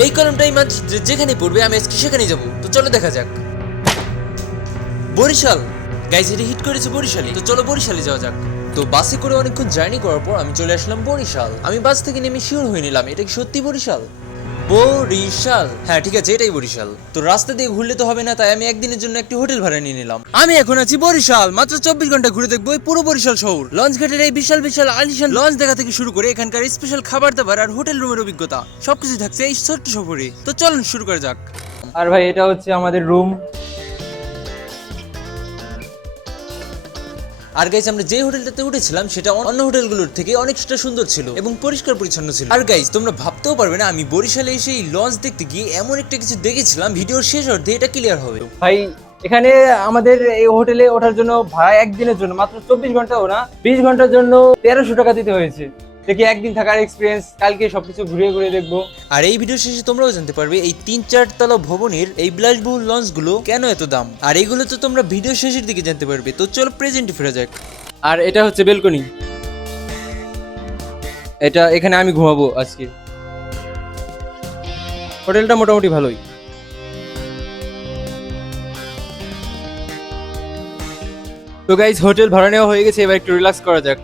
এই কলমটাই মানচিত্রে যেখানে পড়বে আমি আজকে সেখানেই যাবো। তো চলো দেখা যাক। বরিশাল গাইস, এটা হিট করেছে বরিশালে। তো চলো বরিশালে যাওয়া যাক। তো বাসে করে অনেকক্ষণ জার্নি করার পর আমি চলে আসলাম বরিশাল। আমি বাস থেকে নেমে শিওর হয়ে নিলাম এটা কি সত্যি বরিশাল। বরিশাল, হ্যাঁ ঠিক আছে, এটাই বরিশাল। তো রাস্তা দিয়ে ঘুরলে তো হবে না, তাই আমি একদিনের জন্য একটি হোটেল ভাড়া নিয়ে নিলাম। আমি এখন আছি বরিশাল। মাত্র 24 ঘন্টা ঘুরে দেখবো এই পুরো বরিশাল শহর। লঞ্চ ঘাটের এই বিশাল বিশাল আলিশান লঞ্চ দেখা থেকে শুরু করে এখানকার স্পেশাল খাবার দাবার আর হোটেল রুমের অভিজ্ঞতা সবকিছু থাকছে এই ছোট্ট সফরে। তো চলুন শুরু করা যাক। আর ভাই এটা হচ্ছে আমাদের রুম। আর গাইস, আমরা যে হোটেলটাতে উঠেছিলাম সেটা অন্য হোটেলগুলোর থেকে অনেকটা সুন্দর ছিল এবং পরিষ্কার পরিচ্ছন্ন ছিল। আর গাইস, তোমরা ভাবতেও পারবে না আমি বরিশালে এসে এই লঞ্চ দেখতে গিয়ে এমন একটা কিছু দেখেছিলাম, ভিডিওর শেষ অর্ধে এটা ক্লিয়ার হবে। ভাই এখানে আমাদের এই হোটেলে ওঠার জন্য ভাড়া একদিনের জন্য মাত্র 24 ঘন্টাও না, 20 ঘন্টার জন্য 1300 টাকা দিতে হয়েছে। দেখি একদিন থাকার এক্সপিরিয়েন্স, কালকে সবকিছু ঘুরে ঘুরে দেখবো। আর এই ভিডিও শেষে তোমরাও জানতে পারবে এই 3-4 তলা ভবনের এই বিলাসবহুল লঞ্চগুলো কেন এত দাম। আর এইগুলো তো তোমরা ভিডিও শেষের দিকে জানতে পারবে। তো চলো প্রেজেন্টে ফিরে যাক। আর এটা হচ্ছে বেলকনি। এটা এখানে আমি ঘুমাবো আজকে। হোটেলটা মোটামুটি ভালোই। তো গাইজ, হোটেল ভাড়া নেওয়া হয়ে গেছে, এবার একটু রিল্যাক্স করা যাক।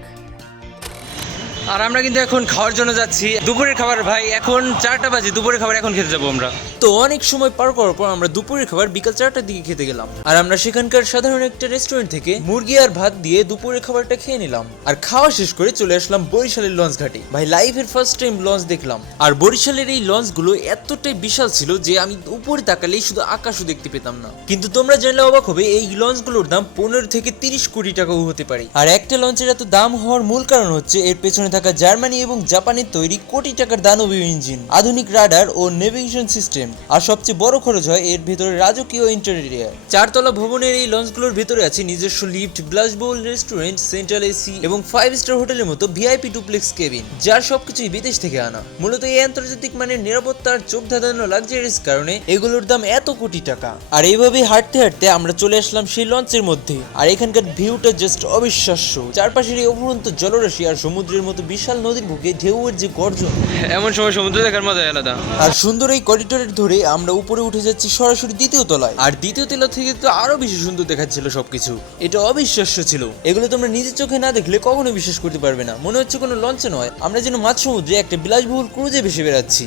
আর আমরা কিন্তু এখন খাওয়ার জন্য যাচ্ছি দুপুরের খাবার। ভাই এখন 4টা বাজে, দুপুরের খাবার এখন খেতে যাবো আমরা। তো অনেক সময় পার করার পর আমরা দুপুরের খাবার বিকাল 4টার দিকে খেতে গেলাম। আর আমরা সেখানকার সাধারণ একটা রেস্টুরেন্ট থেকে মুরগি আর ভাত দিয়ে দুপুরের খাবারটা খেয়ে নিলাম। আর খাওয়া শেষ করে চলে আসলাম বরিশালের লঞ্চ ঘাটে। ভাই লাইফের ফার্স্ট টাইম লঞ্চ দেখলাম। আর বরিশালের এই লঞ্চগুলো এতটাই বিশাল ছিল যে আমি উপরে তাকালেই শুধু আকাশও দেখতে পেতাম না। কিন্তু তোমরা জানলে অবাক হবে এই লঞ্চগুলোর দাম 15 থেকে 30 কোটি টাকাও হতে পারে। আর একটা লঞ্চের এত দাম হওয়ার মূল কারণ হচ্ছে এর পেছনে থাকা জার্মানি এবং জাপানের তৈরি কোটি টাকার দানবীয় ইঞ্জিন, আধুনিক রাডার ও নেভিগেশন সিস্টেম। আর সবচেয়ে বড় খরচ হয় এর ভেতরে রাজকীয় ইন্টেরিয়র। 4 তলা ভবনের এই লঞ্চগুলোর ভেতরে আছে নিজস্ব লিফট, বিলাসবহুল রেস্টুরেন্ট, সেন্ট্রাল এসি এবং 5 স্টার হোটেলের মতো ভিআইপি ডুপ্লেক্স কেবিন, যার সবকিছুই বিদেশ থেকে আনা। মূলত এই আন্তর্জাতিক মানের নিরাপত্তা আর চোখ ধাঁধানো লাক্সারিস কারণে এগুলোর দাম এত কোটি টাকা। আর এইভাবে হাঁটতে হাঁটতে আমরা চলে আসলাম সেই লঞ্চের মধ্যে। আর এখানকার ভিউটা জাস্ট অবিশ্বাস্য। চারপাশের এই অফুরন্ত জলরাশি আর সমুদ্রের মতো বিশাল নদীর বুকে ঢেউয়ের যে গর্জন, এমন সময় সমুদ্র দেখার মজা আলাদা। আর সুন্দর এই করিডোরের ধরে আমরা উপরে উঠে যাচ্ছি সরাসরি দ্বিতীয় তলায়। আর দ্বিতীয় তলা থেকে তো আরো বেশি সুন্দর দেখাচ্ছিল সবকিছু। এটা অবিশ্বাস্য ছিল। এগুলো তোমরা নিজের চোখে না দেখলে কখনো বিশ্বাস করতে পারবে না। মনে হচ্ছে কোনো লঞ্চে নয়, আমরা যেন মাঝ সমুদ্রে একটা বিলাসবহুল ক্রুজে ভেসে বেড়াচ্ছি।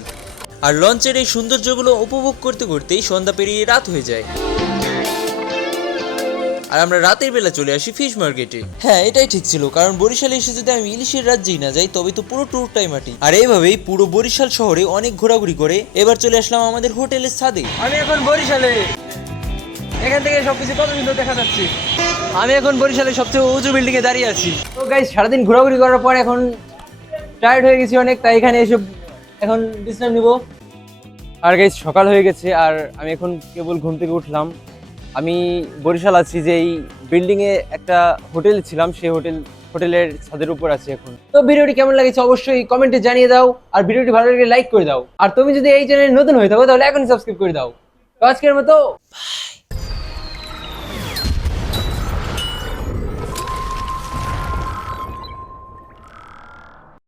আর লঞ্চের এই সৌন্দর্যগুলো উপভোগ করতে করতেই সন্ধ্যা পেরিয়ে রাত হয়ে যায়। আর আমরা রাতের বেলা চলে আসি ফিশ মার্কেটে। হ্যাঁ, এটাই ঠিক ছিল, কারণ বরিশালে এসে যদি আমি ইলিশের রাজ্যেই না যাই তবে তো পুরো ট্যুরটাই মাটি। আর এইভাবেই পুরো বরিশাল শহরে অনেক ঘোরাঘুরি করে এবার চলে আসলাম আমাদের হোটেলের ছাদে। আমি এখন বরিশালে, এখান থেকে সবকিছু কত সুন্দর দেখা যাচ্ছে। আমি এখন বরিশালের সবচেয়ে উঁচু বিল্ডিং এ দাঁড়িয়ে আছি। তো গাইস, সারাদিন ঘোরাঘুরি করার পর এখন টায়ার্ড হয়ে গেছি অনেক, তাই এখানে এসে এখন বিশ্রাম নিব। আর গাইস, সকাল হয়ে গেছে আর আমি এখন কেবল ঘুম থেকে উঠলাম। আমি বরিশাল আছি, যে এই বিল্ডিং এ একটা হোটেল ছিলাম, সেই হোটেলের ছাদের উপর আছি এখন। তো ভিডিওটি কেমন লাগছে অবশ্যই কমেন্টে জানিয়ে দাও। আর ভিডিওটি ভালো লাগলে লাইক করে দাও। আর তুমি যদি এই চ্যানেলে নতুন হয়ে থাকো তাহলে এখনই সাবস্ক্রাইব করে দাও। তো আজকের মতো